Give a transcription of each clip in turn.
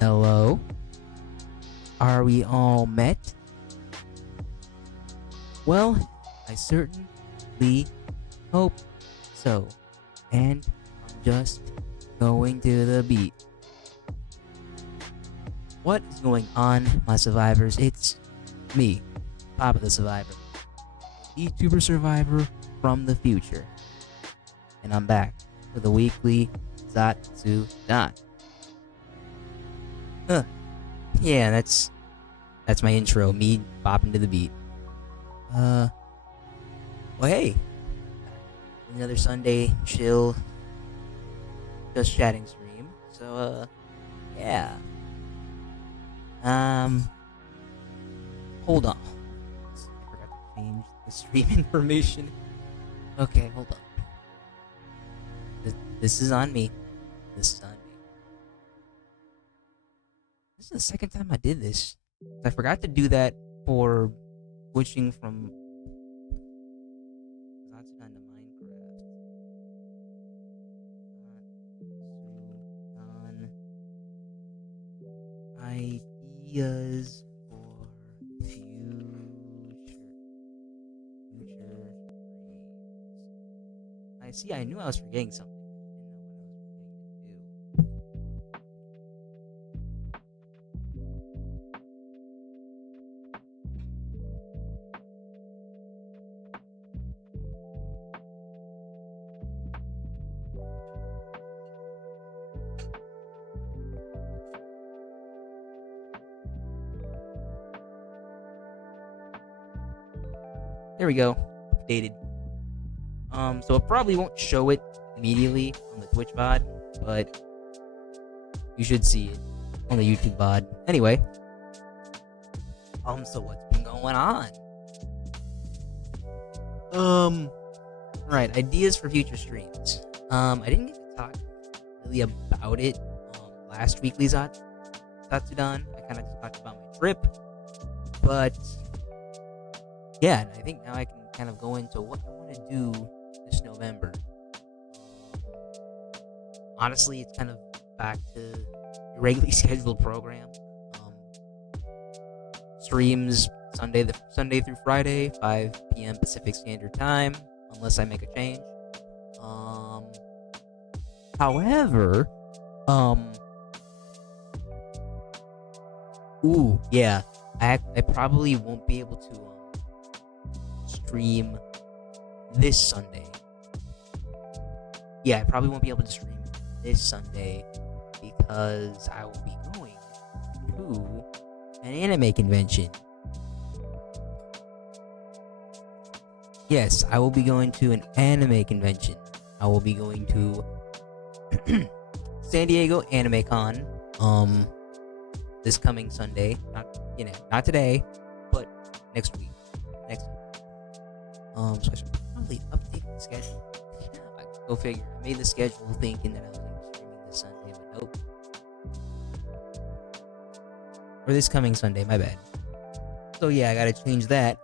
Hello? Are we all met? Well, I certainly hope so. And I'm just going to the beat. What is going on, my survivors? It's me, Papa the Survivor. YouTuber survivor from the future. And I'm back for the weekly Zatsudan. Yeah, that's my intro, me bopping to the beat. Well, hey, another Sunday chill, just chatting stream. So, yeah. Hold on. I forgot to change the stream information. Okay, hold on. This is on me. This is on me. This is the second time I did this. I forgot to do that for switching from Zatsudan to Minecraft. Zatsudan ideas for future streams. I see. I knew I was forgetting something. There we go. Updated. So it probably won't show it immediately on the Twitch VOD, but you should see it on the YouTube VOD. Anyway. So what's been going on? Right, ideas for future streams. I didn't get to talk really about it last weekly Zatsudan. I kind of just talked about my trip, but yeah, I think now I can kind of go into what I want to do this November. Honestly, it's kind of back to your regularly scheduled program. Streams Sunday through Friday, 5 p.m. Pacific Standard Time, unless I make a change. However, yeah, I probably won't be able to stream this Sunday. Yeah, I probably won't be able to stream this Sunday because I will be going to an anime convention. Yes, I will be going to an anime convention. I will be going to San Diego Anime Con this coming Sunday. Not today, but next week. So I should probably update the schedule. Go figure. I made the schedule thinking that I was going to be streaming this Sunday, but nope. Or this coming Sunday, my bad. So yeah, I gotta change that.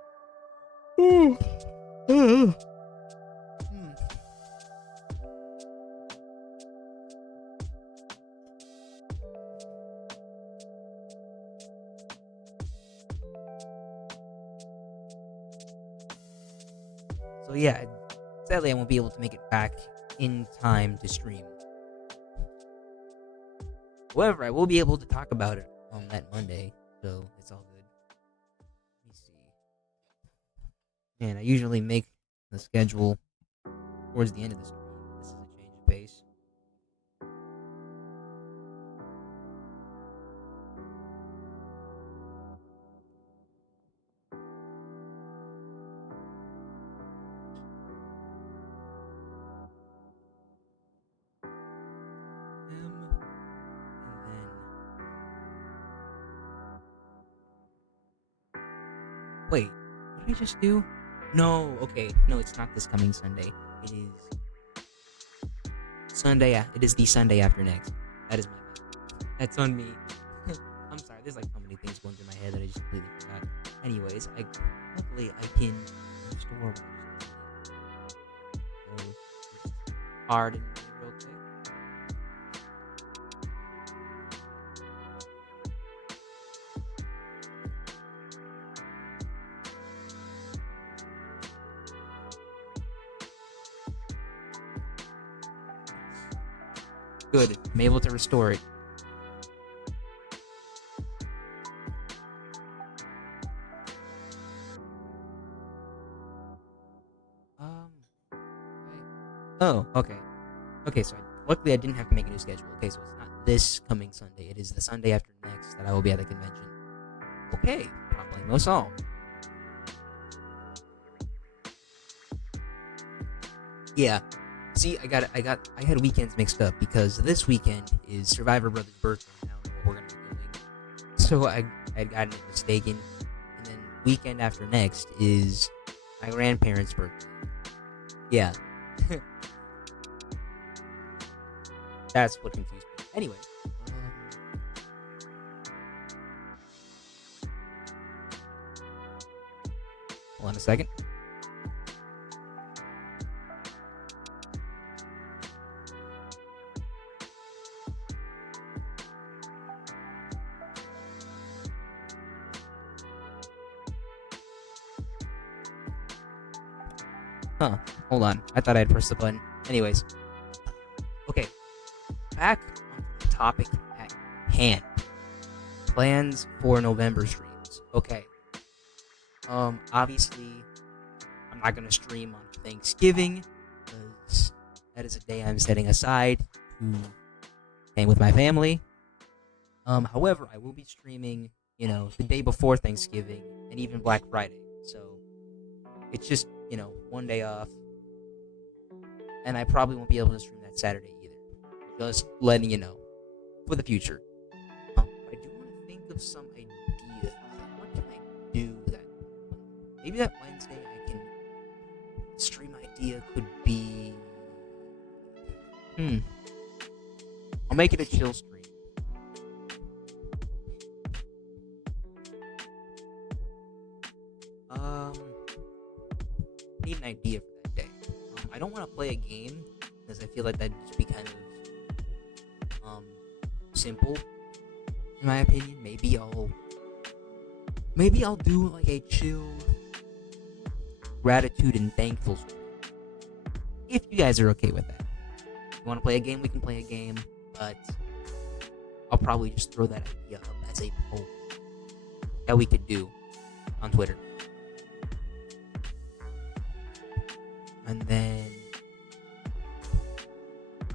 So yeah, sadly I won't be able to make it back in time to stream. However, I will be able to talk about it on that Monday, so it's all good. Let me see. And I usually make the schedule towards the end of the stream. This is a change of pace. And then wait, what did I just do? No, okay, no, it's not this coming Sunday. It is Sunday. It is the Sunday after next. That is my bad. That's on me. I'm sorry. There's like so many things going through my head that I just completely forgot. Anyways, luckily I can restore what I just did. So just hard and real quick. Good. I'm able to restore it. Oh, okay. Okay, so luckily I didn't have to make a new schedule. Okay, so it's not this coming Sunday. It is the Sunday after next that I will be at the convention. Okay, problemo solved. Yeah. See, I had weekends mixed up because this weekend is Survivor Brothers' birthday, and I don't know what we're gonna be doing. So I had gotten it mistaken, and then weekend after next is my grandparents' birthday. Yeah. That's what confused me. Anyway. Hold on a second. Huh. Hold on. I thought I'd pressed the button. Anyways. Okay. Back on the topic at hand. Plans for November streams. Okay. Obviously, I'm not gonna stream on Thanksgiving because that is a day I'm setting aside to hang with my family. However, I will be streaming, the day before Thanksgiving and even Black Friday. So it's just, one day off. And I probably won't be able to stream that Saturday either. Just letting you know for the future. I do want to think of some ideas. What can I do that? Maybe that Wednesday I can stream idea could be. I'll make it a chill stream. Need an idea for that day. I don't want to play a game because I feel like that'd just be kind of simple, in my opinion. Maybe I'll do like a chill gratitude and thankful stream. If you guys are okay with that. If you want to play a game, we can play a game, but I'll probably just throw that idea up as a poll that we could do on Twitter. And then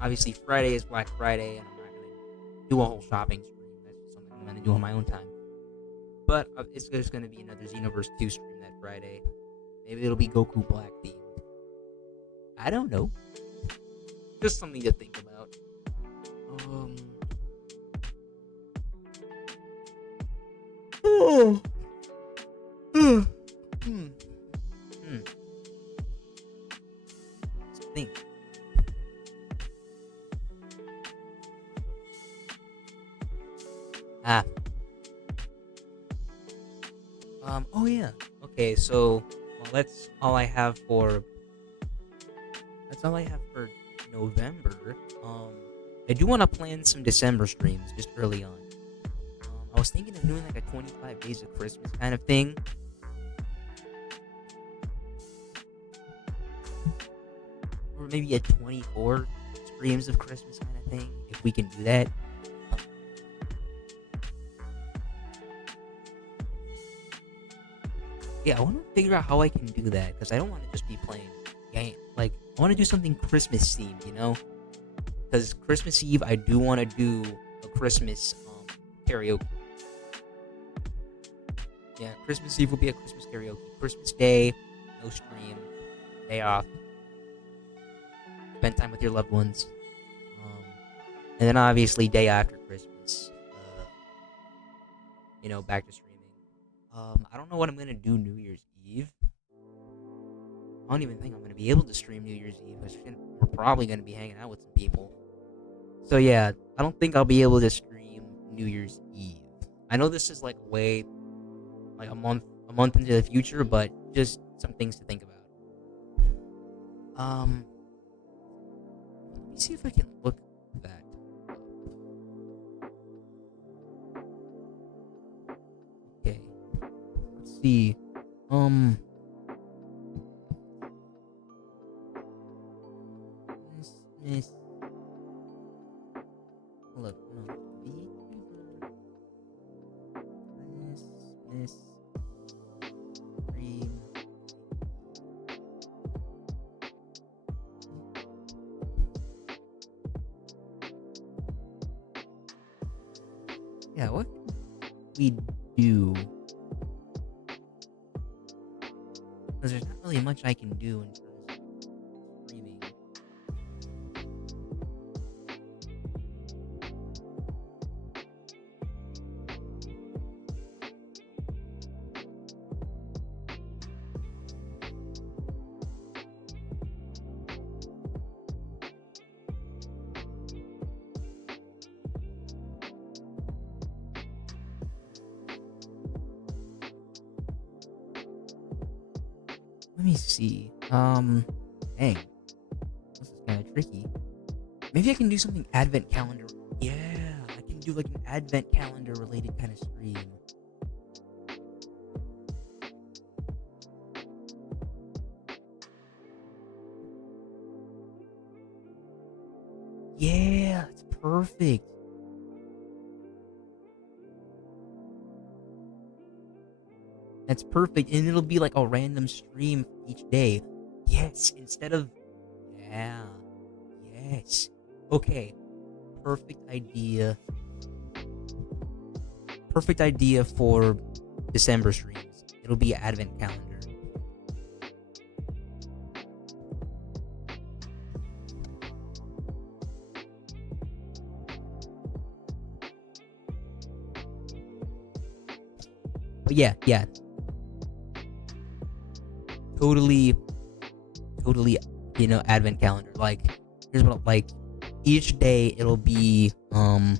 obviously Friday is Black Friday, and I'm not gonna do a whole shopping stream. That's just something I'm gonna do on my own time. But there's gonna be another Xenoverse 2 stream that Friday. Maybe it'll be Goku Black themed. I don't know. Just something to think about. Let's think. Oh yeah. Okay, so that's all I have for November. I do want to plan some December streams just early on. I was thinking of doing like a 25 days of Christmas kind of thing. maybe a 24 streams of Christmas kind of thing, if we can do that. Yeah, I want to figure out how I can do that, because I don't want to just be playing game. Like, I want to do something Christmas themed, you know? Because Christmas Eve, I do want to do a Christmas karaoke. Yeah, Christmas Eve will be a Christmas karaoke. Christmas Day, no stream, day off. Spend time with your loved ones. And then obviously day after Christmas, back to streaming. I don't know what I'm gonna do New Year's Eve. I don't even think I'm gonna be able to stream New Year's Eve. We're probably gonna be hanging out with some people. So yeah, I don't think I'll be able to stream New Year's Eve. I know this is like way, like a month into the future, but just some things to think about. Let me see if I can look that up. Okay. Let's see. Christmas. Look, no. Christmas stream. Yeah, what can we do? Because there's not really much I can do in terms of streaming. Let me see. Dang. This is kind of tricky. Maybe I can do something advent calendar. Yeah, I can do like an advent calendar related kind of stream. Yeah, it's perfect. That's perfect, and it'll be like a random stream each day. Yes, instead of... Yeah. Yes. Okay. Perfect idea. Perfect idea for December streams. It'll be an advent calendar. But yeah. Totally, advent calendar. Like, here's what, like, each day it'll be a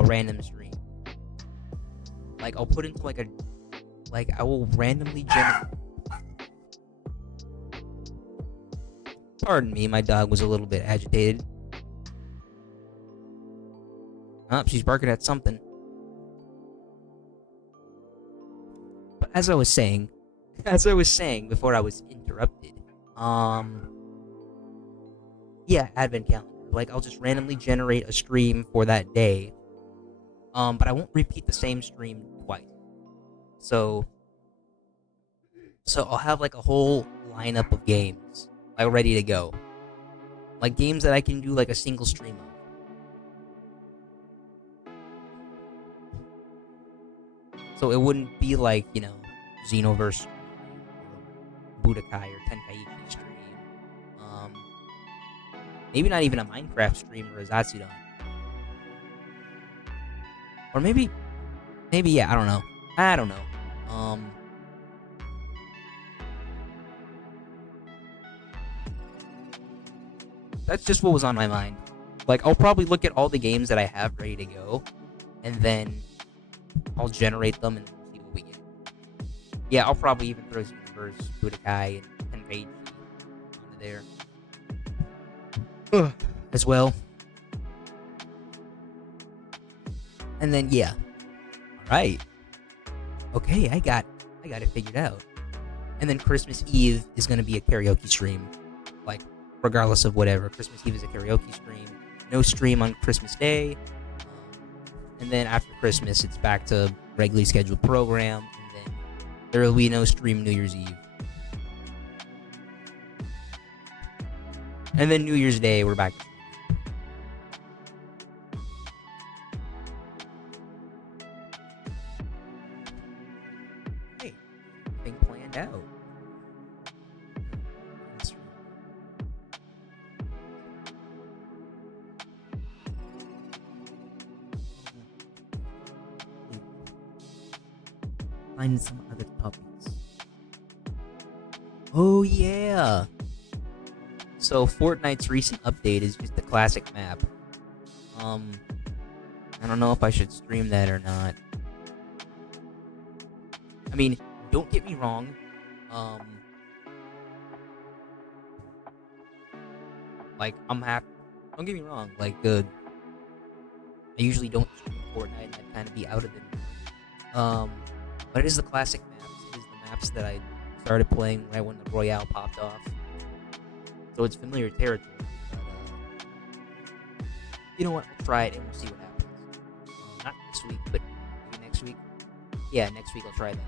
random stream. Like, I'll put into I will randomly generate. Pardon me, my dog was a little bit agitated. She's barking at something. But as I was saying before I was interrupted, yeah, advent calendar. Like, I'll just randomly generate a stream for that day, but I won't repeat the same stream twice. So I'll have like a whole lineup of games like ready to go, like games that I can do like a single stream of. So it wouldn't be like, Xenoverse, Budokai, or Tenkaichi stream. Maybe not even a Minecraft stream or a Zatsudan. Or maybe, yeah, I don't know. That's just what was on my mind. Like, I'll probably look at all the games that I have ready to go, and then I'll generate them and see what we get. Yeah, I'll probably even throw Xenoverse, Budokai, and Tenkaichi onto there as well. And then, yeah. Alright. Okay, I got it figured out. And then Christmas Eve is going to be a karaoke stream. Like, regardless of whatever. Christmas Eve is a karaoke stream. No stream on Christmas Day. And then after Christmas, it's back to regularly scheduled program. And then there will be no stream New Year's Eve. And then New Year's Day, we're back. Hey, thing planned out. Find some other topics. Oh yeah. So Fortnite's recent update is just the classic map. I don't know if I should stream that or not. I mean, don't get me wrong. Like I'm happy. Don't get me wrong. Like I usually don't stream Fortnite, and I'd kind of be out of it. But it is the classic maps. It is the maps that I started playing right when the Royale popped off. So it's familiar territory. But, you know what? We'll try it and we'll see what happens. Not this week, but maybe next week. Yeah, next week I'll try that.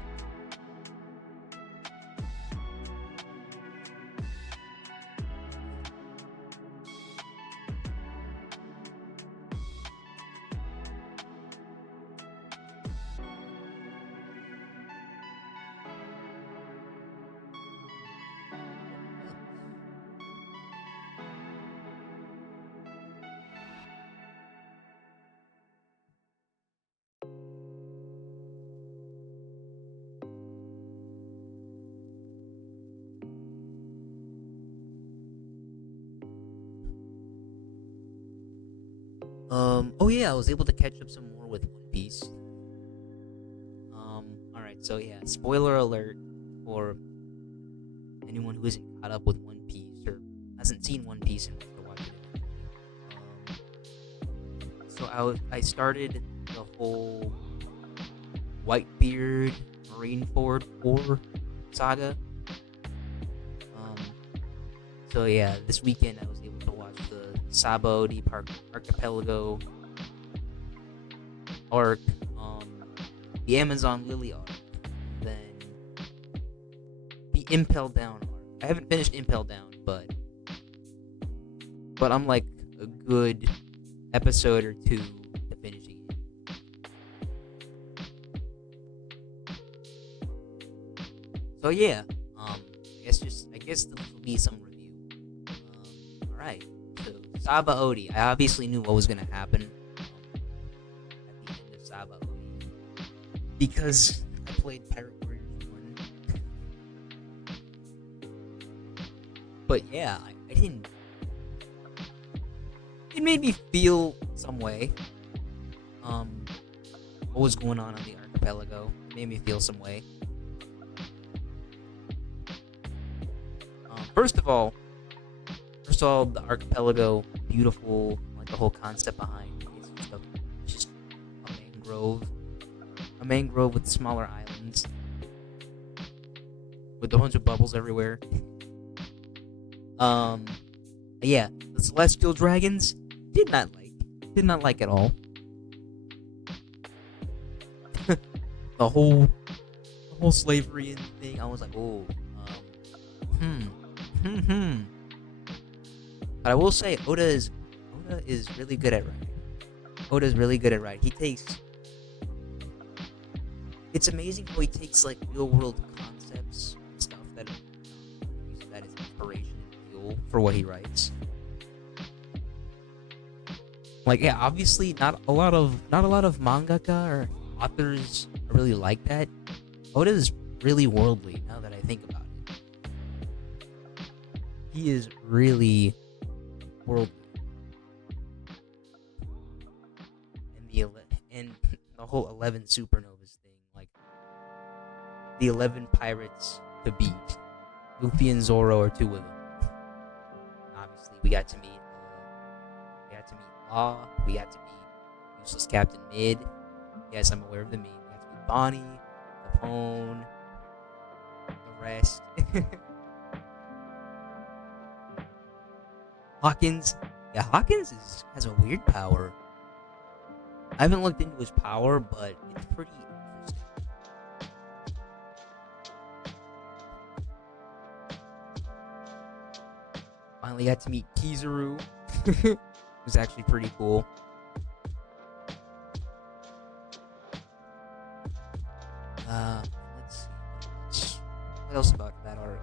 Oh yeah, I was able to catch up some more with One Piece. Alright, so yeah, spoiler alert for anyone who isn't caught up with One Piece or hasn't seen One Piece and wants to watch it. So I started the whole Whitebeard Marineford War saga. So yeah, this weekend I was able to watch the Sabo de Archipelago arc, the Amazon Lily arc, then the Impel Down arc. I haven't finished Impel Down, but I'm like a good episode or two to finishing it. So yeah, I guess this will be some review. All right. So Saba Odi, I obviously knew what was gonna happen at the end of Saba Odi because I played Pirate Warriors 1. But yeah, I didn't. It made me feel some way. What was going on the archipelago? It made me feel some way. First of all, the archipelago, beautiful, like the whole concept behind it is just a mangrove with smaller islands, with a bunch of bubbles everywhere. Yeah, the celestial dragons did not like at all. the whole slavery and thing, I was like, oh, But I will say, Oda is really good at writing. Oda's really good at writing. It's amazing how he takes like real world concepts and stuff that is inspiration and fuel for what he writes. Like, yeah, obviously not a lot of mangaka or authors are really like that. Oda's really worldly now that I think about it. He is really worldly. And the whole 11 supernovas thing, like the 11 pirates to beat. Luffy and Zoro are two of them. Obviously, we got to meet Law. We got to meet Useless Captain Mid. Yes, I'm aware of the meme. We got to meet Bonnie, Capone, the rest. Hawkins, yeah, Hawkins has a weird power. I haven't looked into his power, but it's pretty interesting. Finally got to meet Kizaru. It was actually pretty cool. Let's see. What else about that arc?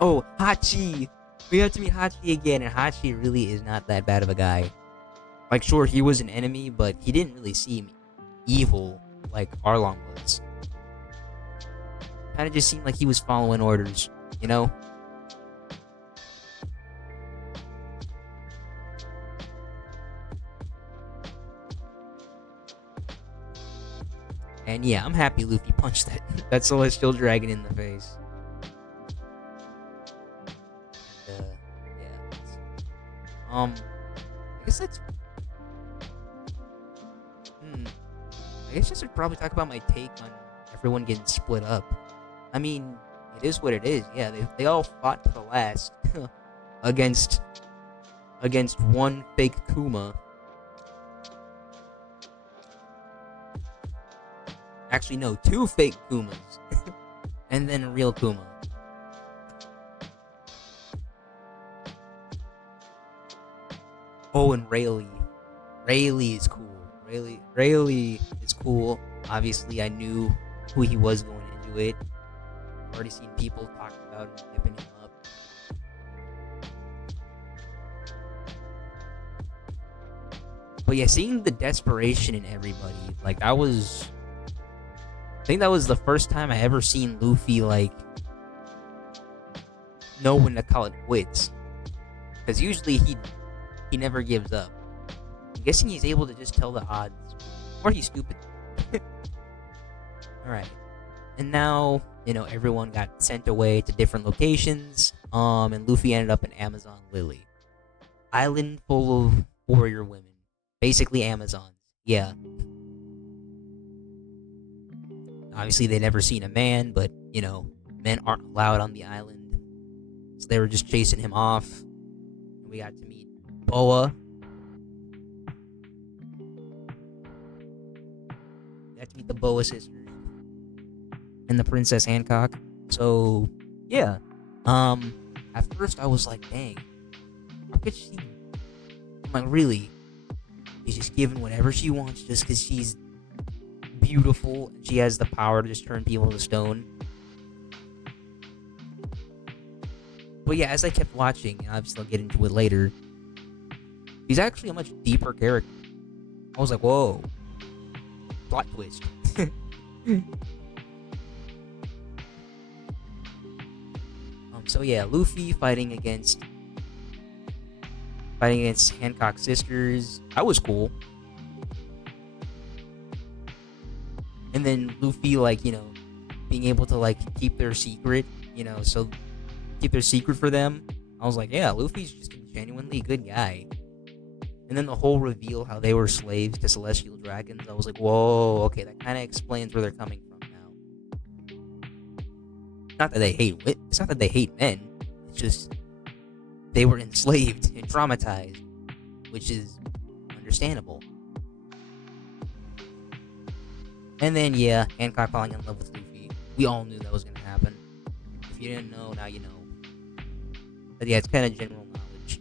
Oh, Hachi! We got to meet Hachi again, and Hachi really is not that bad of a guy. Like, sure, he was an enemy, but he didn't really seem evil like Arlong was. Kind of just seemed like he was following orders, you know? And yeah, I'm happy Luffy punched that celestial dragon in the face. And, yeah. I guess that's. I guess I should probably talk about my take on everyone getting split up. I mean, it is what it is. Yeah, they all fought to the last against one fake Kuma. Actually, no, two fake Kumas, and then a real Kuma. Oh, and Rayleigh. Rayleigh is cool. Rayleigh is cool. Obviously, I knew who he was going into it. I've already seen people talking about him, hyping him up. But yeah, seeing the desperation in everybody, like that was. I think that was the first time I ever seen Luffy like know when to call it quits. Because usually he never gives up. I'm guessing he's able to just tell the odds, or he's stupid. All right, and now everyone got sent away to different locations. And Luffy ended up in Amazon Lily, island full of warrior women, basically Amazons. Yeah. Obviously, they never seen a man, but men aren't allowed on the island, so they were just chasing him off. And we got to meet Boa. We got to meet the Boa sisters and the Princess Hancock. So yeah, at first I was like, dang, how could she? I'm like, really? She's just giving whatever she wants just because she's beautiful and she has the power to just turn people to stone. But yeah, as I kept watching, and obviously I'll get into it later, he's actually a much deeper character. I was like, whoa, plot twist. So yeah, Luffy fighting against Hancock's sisters. That was cool. And then Luffy, like, being able to like keep their secret, so keep their secret for them. I was like, yeah, Luffy's just a genuinely good guy. And then the whole reveal how they were slaves to celestial dragons, I was like, whoa, okay, that kind of explains where they're coming from now. Not that they hate it's not that they hate men. It's just they were enslaved and traumatized, which is understandable. And then yeah, Hancock falling in love with Luffy. We all knew that was gonna happen. If you didn't know, now you know. But yeah, it's kind of general knowledge.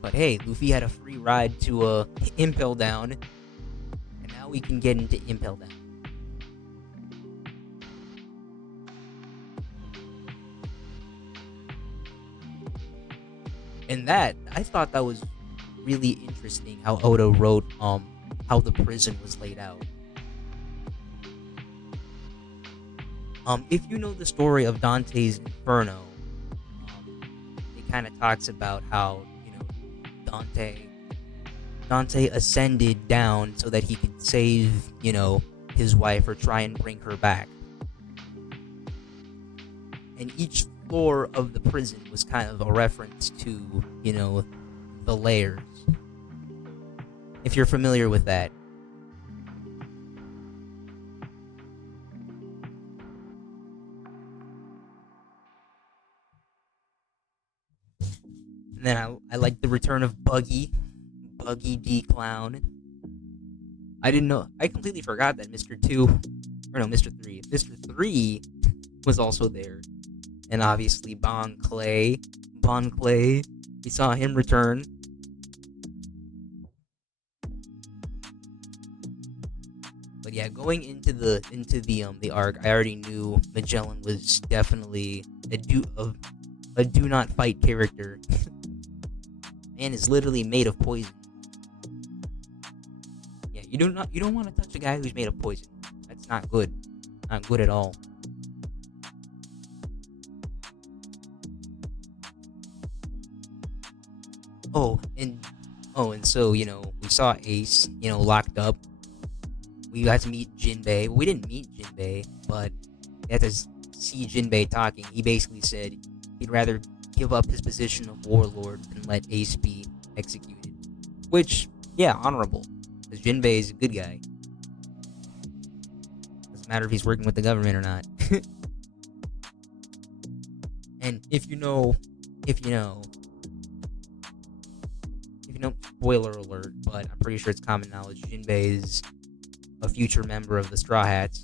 But hey, Luffy had a free ride to Impel Down, and now we can get into Impel Down. And I thought that was really interesting how Oda wrote how the prison was laid out. If you know the story of Dante's Inferno, it kind of talks about how Dante ascended down so that he could save his wife or try and bring her back. And each floor of the prison was kind of a reference to the layers. If you're familiar with that. And then I like the return of Buggy D Clown. I didn't know. I completely forgot that Mr. 3. Mr. 3 was also there. And obviously Bon Clay. We saw him return. But yeah, going into the arc, I already knew Magellan was definitely a do not fight character. Man is literally made of poison. Yeah, you don't want to touch a guy who's made of poison. That's not good. Not good at all. And so, we saw Ace, locked up. We got to meet Jinbei. Well, we didn't meet Jinbei, but we had to see Jinbei talking. He basically said he'd rather give up his position of warlord than let Ace be executed. Which, yeah, honorable. Because Jinbei is a good guy. Doesn't matter if he's working with the government or not. And if you know, spoiler alert, but I'm pretty sure it's common knowledge, Jinbei is a future member of the Straw Hats.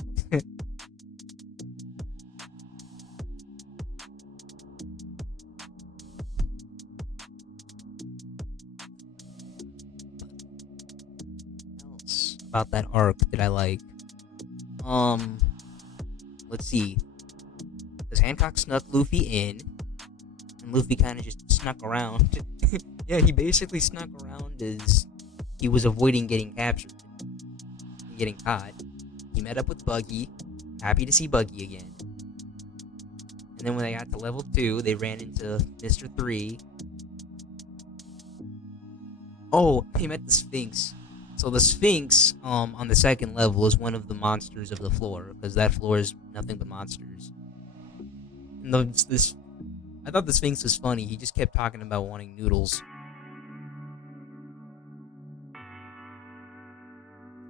What else about that arc did I like? Let's see. Because Hancock snuck Luffy in, and Luffy kind of just snuck around. Yeah, he basically snuck around as he was avoiding getting captured and getting caught. He met up with Buggy. Happy to see Buggy again. And then when they got to level 2, they ran into Mr. 3. Oh, they met the Sphinx. So the Sphinx, on the second level, is one of the monsters of the floor, because that floor is nothing but monsters. And I thought the Sphinx was funny. He just kept talking about wanting noodles.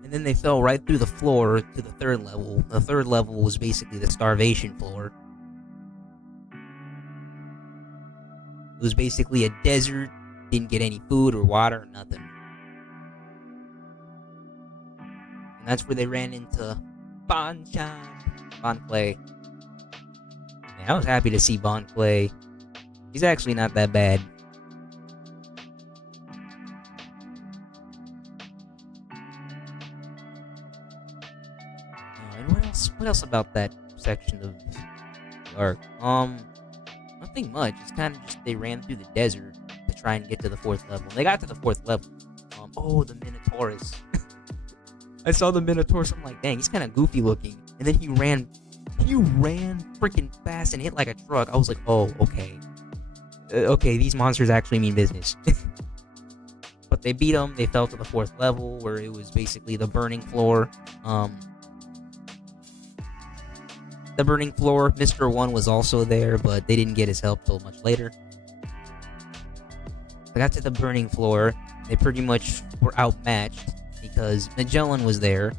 And then they fell right through the floor to the third level. The third level was basically the starvation floor. It was basically a desert. Didn't get any food or water or nothing. And that's where they ran into Bon Clay. Man, I was happy to see Bon Clay. He's actually not that bad. And what else about that section of the arc? Nothing much. It's kind of just they ran through the desert to try and get to the 4th level. They got to the 4th level. The Minotaurus. I saw the Minotaurus. I'm like, dang, he's kind of goofy looking. And then he ran freaking fast and hit like a truck. I was like, oh, okay. Okay, these monsters actually mean business. But they beat him. They fell to the 4th level, where it was basically the burning floor. The burning floor. Mr. 1 was also there, but they didn't get his help till much later. They got to the burning floor. They pretty much were outmatched because Magellan was there,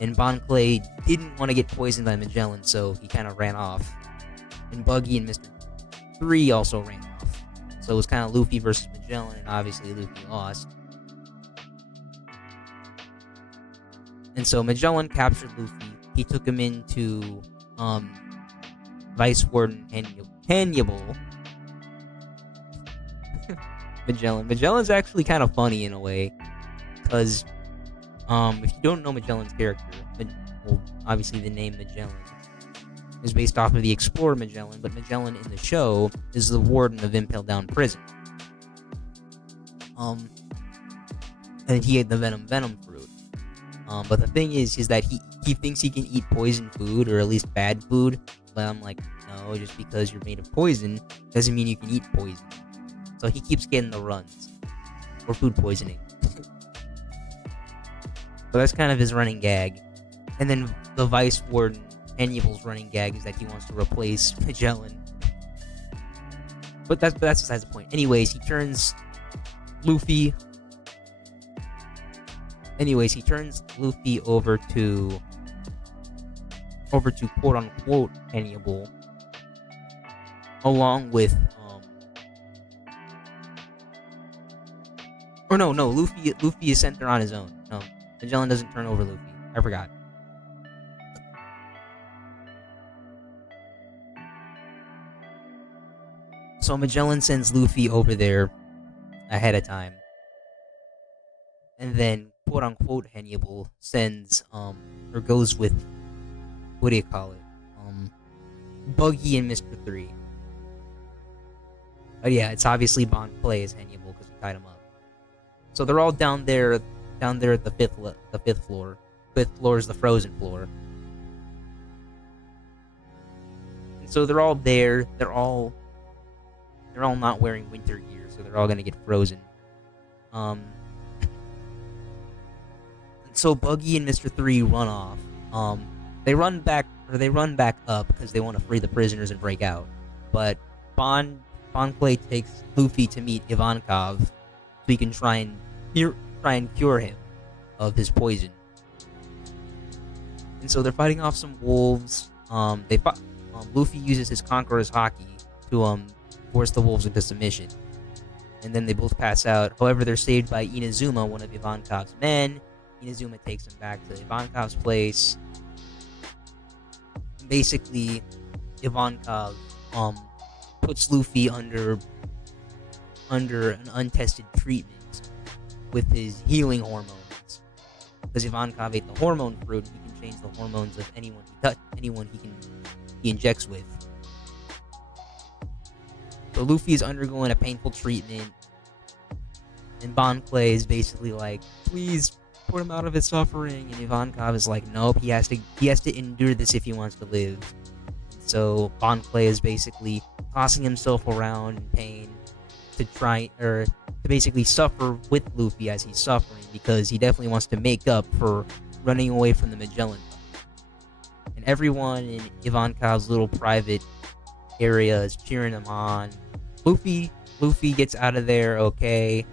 and Bon Clay didn't want to get poisoned by Magellan, so he kind of ran off. And Buggy and Mr. 3 also ran off. So it was kind of Luffy versus Magellan, and obviously Luffy lost. And so Magellan captured Luffy. He took him into Vice Warden Hannibal. Magellan's actually kind of funny in a way, because if you don't know Magellan's character, obviously the name Magellan is based off of the explorer Magellan, but Magellan in the show is the warden of Impel Down Prison. And he ate the venom fruit. But the thing is that he thinks he can eat poison food, or at least bad food. But I'm like, no, just because you're made of poison doesn't mean you can eat poison. So he keeps getting the runs for food poisoning. So that's kind of his running gag. And then the Vice Warden Hannibal's running gag is that he wants to replace Magellan. But that's besides the point. Anyways, he turns Luffy over to quote unquote Hannibal, along with Or no, Luffy is sent there on his own. No, Magellan doesn't turn over Luffy. I forgot. So Magellan sends Luffy over there ahead of time, and then quote unquote Hannibal sends or goes with, what do you call it? Buggy and Mr. Three. Oh yeah, it's obviously Bon Clay as Hannibal because we tied him up. So they're all down there at the fifth floor. Fifth floor is the frozen floor. And so they're all there. They're all not wearing winter gear, so they're all gonna get frozen. So Buggy and Mr. Three run off. They run back up because they want to free the prisoners and break out. But Bon Clay takes Luffy to meet Ivankov so he can try and cure him of his poison. And so they're fighting off some wolves. Luffy uses his Conqueror's Haki to force the wolves into submission. And then they both pass out. However, they're saved by Inazuma, one of Ivankov's men. Inazuma takes him back to Ivankov's place. Basically, Ivankov puts Luffy under an untested treatment with his healing hormones. Because Ivankov ate the hormone fruit, he can change the hormones of anyone he injects with. So Luffy is undergoing a painful treatment, and Bon Clay is basically like, please put him out of his suffering, and Ivankov is like, nope, he has to endure this if he wants to live. So Bon Clay is basically tossing himself around in pain to basically suffer with Luffy as he's suffering, because he definitely wants to make up for running away from the Magellan. And everyone in Ivankov's little private area is cheering him on. Luffy gets out of there okay,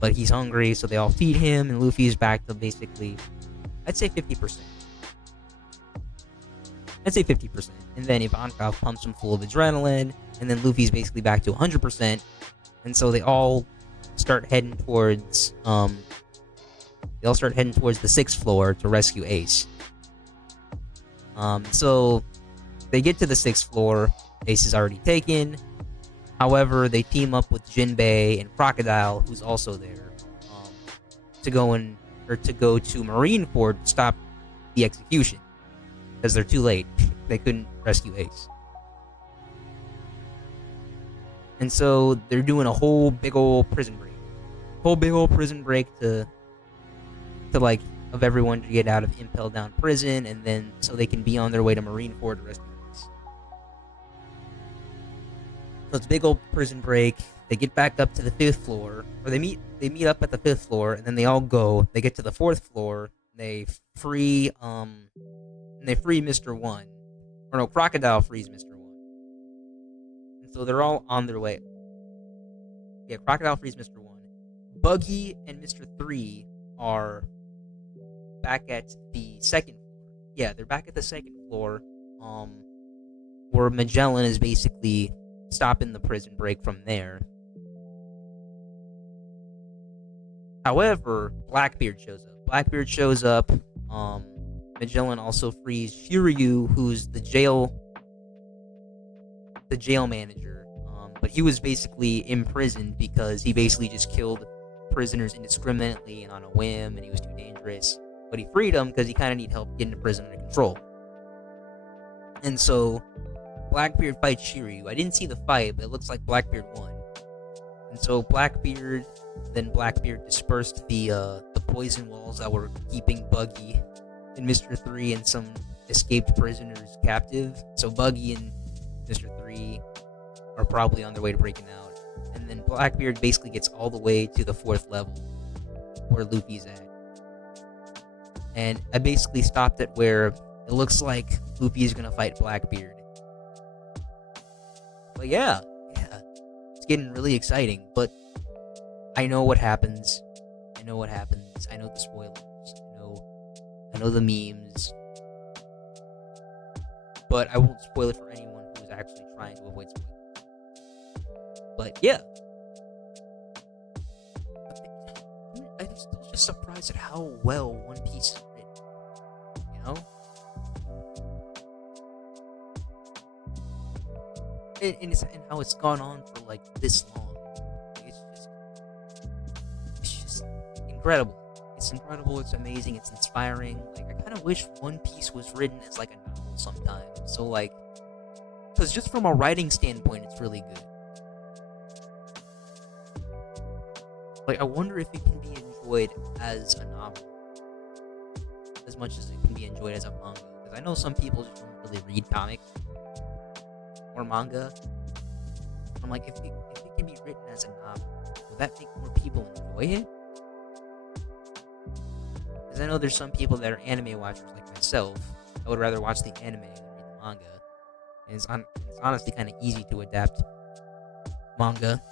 but he's hungry, so they all feed him, and Luffy is back to basically, I'd say 50%. And then Ivankov pumps him full of adrenaline, and then Luffy's basically back to 100%. And so they all start heading towards the 6th floor to rescue Ace. So they get to the 6th floor. Ace is already taken. However, they team up with Jinbei and Crocodile, who's also there, to go to Marineford to stop the execution, because they're too late. They couldn't rescue Ace. And so they're doing a whole big old prison break. Of everyone to get out of Impel Down prison, and then so they can be on their way to Marineford to rescue Ace. So it's a big old prison break. They get back up to the 5th floor, or they meet up at the 5th floor, and then they all go. They get to the 4th floor. They free Mr. One, or no, Crocodile frees Mr. One, and so they're all on their way. Yeah, Crocodile frees Mr. One. Buggy and Mr. Three are back at the 2nd floor. Yeah, they're back at the 2nd floor, where Magellan is basically stopping the prison break from there. However, Blackbeard shows up. Magellan also frees Shiryu, who's the jail manager. But he was basically imprisoned because he basically just killed prisoners indiscriminately and on a whim, and he was too dangerous. But he freed him because he kind of needed help getting the prison under control. And so Blackbeard fights Shiryu. I didn't see the fight, but it looks like Blackbeard won. And so Blackbeard dispersed the poison walls that were keeping Buggy and Mr. Three and some escaped prisoners captive. So Buggy and Mr. Three are probably on their way to breaking out. And then Blackbeard basically gets all the way to the 4th level where Luffy's at. And I basically stopped at where it looks like Luffy is gonna fight Blackbeard. But yeah, it's getting really exciting. But I know what happens. I know the spoilers. I know the memes. But I won't spoil it for anyone who's actually trying to avoid spoilers. But yeah. just surprised at how well One Piece is written. You know, and how it's gone on for like this long. It's just it's just incredible. It's incredible. It's amazing. It's inspiring. Like, I kind of wish One Piece was written as like a novel sometimes. So like, because just from a writing standpoint, it's really good. Like, I wonder if it can be enjoyed as a novel as much as it can be enjoyed as a manga. Because I know some people just don't really read comics or manga. I'm like, if it can be written as a novel, will that make more people enjoy it? Because I know there's some people that are anime watchers like myself. I would rather watch the anime than read the manga. And it's honestly kind of easy to adapt manga.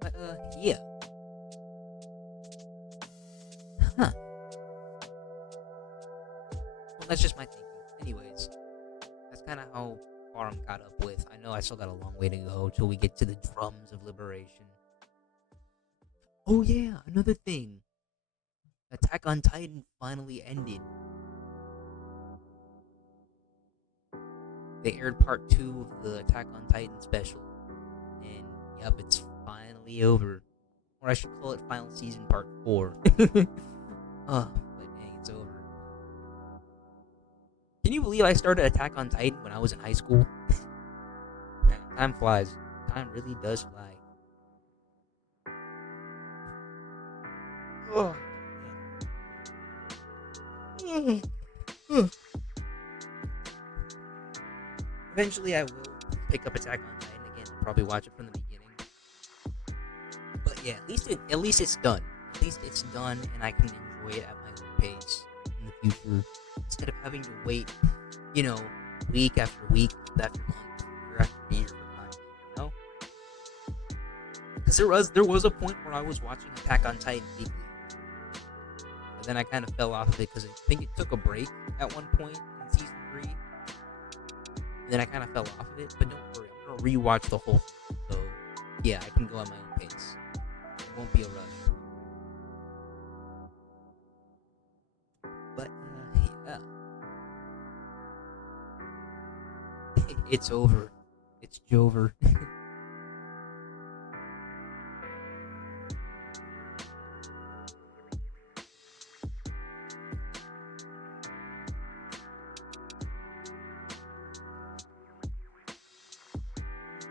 But yeah. Huh. Well, that's just my thinking. Anyways, that's kind of how far I'm caught up with. I know I still got a long way to go till we get to the drums of liberation. Oh yeah, another thing. Attack on Titan finally ended. They aired part 2 of the Attack on Titan special. And yep, it's finally over. Or I should call it Final Season Part 4. But dang, it's over. Can you believe I started Attack on Titan when I was in high school? Man, time flies. Time really does fly. Oh, man. Eventually, I will pick up Attack on Titan again and probably watch it from the beginning. But yeah, at least it's done. At least it's done, and I can enjoy it at my own pace in the future instead of having to wait, week after week, month after month, year after year for content. You know, because there was a point where I was watching Attack on Titan weekly, but then I kind of fell off of it because I think it took a break at one point in season 3. Then I kind of fell off of it, but don't worry, I'm gonna rewatch the whole thing. So yeah, I can go at my own pace. It won't be a rush. But yeah, it's over. It's Jover.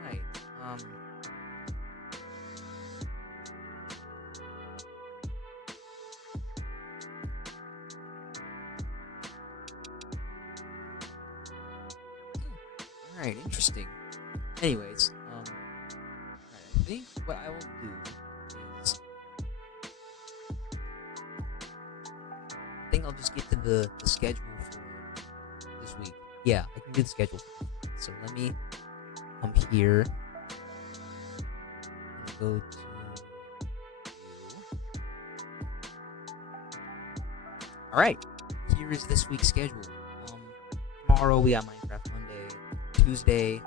Right. Alright, interesting. Anyways, I think what I will do is I think I'll just get to the schedule for this week. Yeah, I can do the schedule for this week. So let me come here and go to you. Alright, here is this week's schedule. Tomorrow we got Minecraft Monday. Tuesday,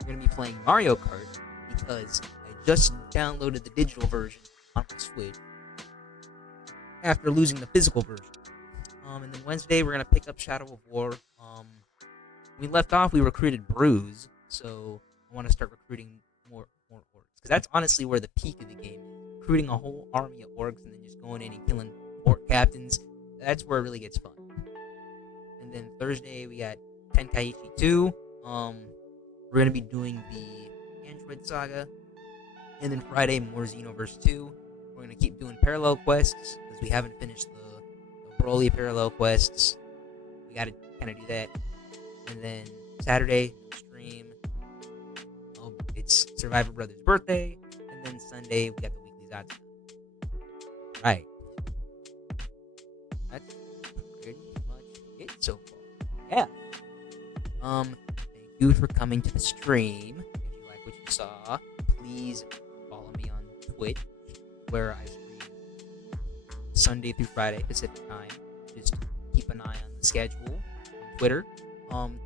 we're going to be playing Mario Kart because I just downloaded the digital version on my Switch after losing the physical version. And then Wednesday, we're going to pick up Shadow of War. We left off, we recruited Bruise, so I want to start recruiting more orcs. Because that's honestly where the peak of the game is. Recruiting a whole army of orcs and then just going in and killing orc captains. That's where it really gets fun. And then Thursday, we got Tenkaichi 2. We're gonna be doing the Android Saga, and then Friday more Xenoverse 2. We're gonna keep doing parallel quests because we haven't finished the Broly parallel quests. We gotta kind of do that, and then Saturday stream. Oh, it's Survivor Brothers' birthday, and then Sunday we got the weekly Zatsudan. Right, that's pretty much it so far. Yeah. Thank you for coming to the stream. If you like what you saw, please follow me on Twitch, where I stream Sunday through Friday Pacific time. Just keep an eye on the schedule on Twitter.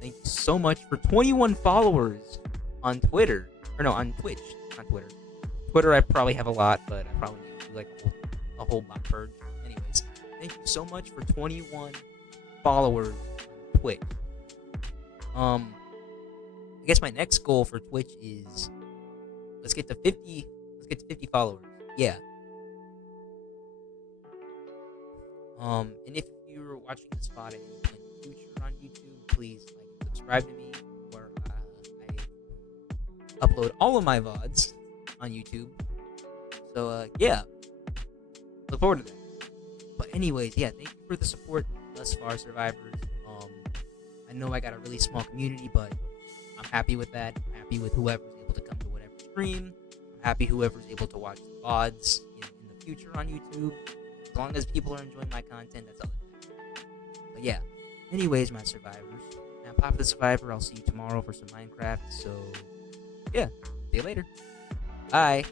Thank you so much for 21 followers on Twitter. Or no, on Twitch. On Twitter. Twitter, I probably have a lot, but I probably need to do like a whole bot purge. Anyways, thank you so much for 21 followers on Twitch. I guess my next goal for Twitch is let's get to 50. Let's get to 50 followers. Yeah. And if you're watching this VOD at any point in the future on YouTube, please like and subscribe to me, where I upload all of my VODs on YouTube. So yeah, look forward to that. But anyways, yeah, thank you for the support thus far, survivors. I know I got a really small community, but I'm happy with that. I'm happy with whoever's able to come to whatever stream. I'm happy whoever's able to watch the VODs in the future on YouTube. As long as people are enjoying my content, that's all that matters. But yeah, anyways, my survivors. Now, Pop the Survivor, I'll see you tomorrow for some Minecraft. So, yeah, see you later. Bye.